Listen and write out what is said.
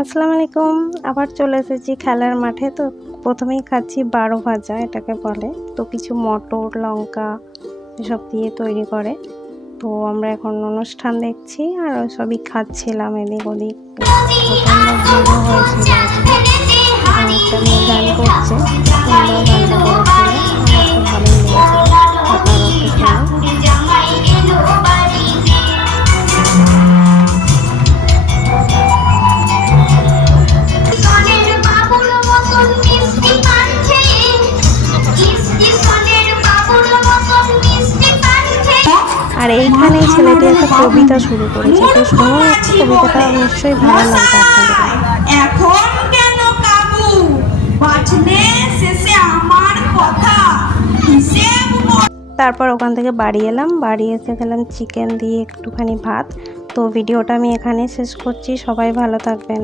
আসসালামু আলাইকুম। আবার চলে এসেছি খেলার মাঠে। তো প্রথমেই খাচ্ছি 12 ভাজা, এটাকে বলে। তো কিছু মটর, লঙ্কা এসব দিয়ে তৈরি করে। তো আমরা এখন অনুষ্ঠান দেখছি আর সবই খাচ্ছিলাম এদিক ওদিক। প্রচণ্ড ভিড়ও হয়েছিল আজকে। এখানে একটা মেয়ে গান করছে, সুন্দর গানটা করেছিল, আমার তো ভালোই লেগেছিল। আপনারাও একটু শুনুন। আর এইখানেই ছেলেটি একটা কবিতা শুরু করেছে। তো শুনুন, কবিতাটা নিশ্চয়ই ভালো লাগবে আপনাদের। এখন কেন কাবু বাঁচলে শেষে আমার কথা হিসেব। তারপর ওখান থেকে বাড়ি এলাম, বাড়ি এসে খেলাম চিকেন দিয়ে একটুখানি ভাত। তো ভিডিওটা আমি এখানে শেষ করছি। সবাই ভালো থাকবেন।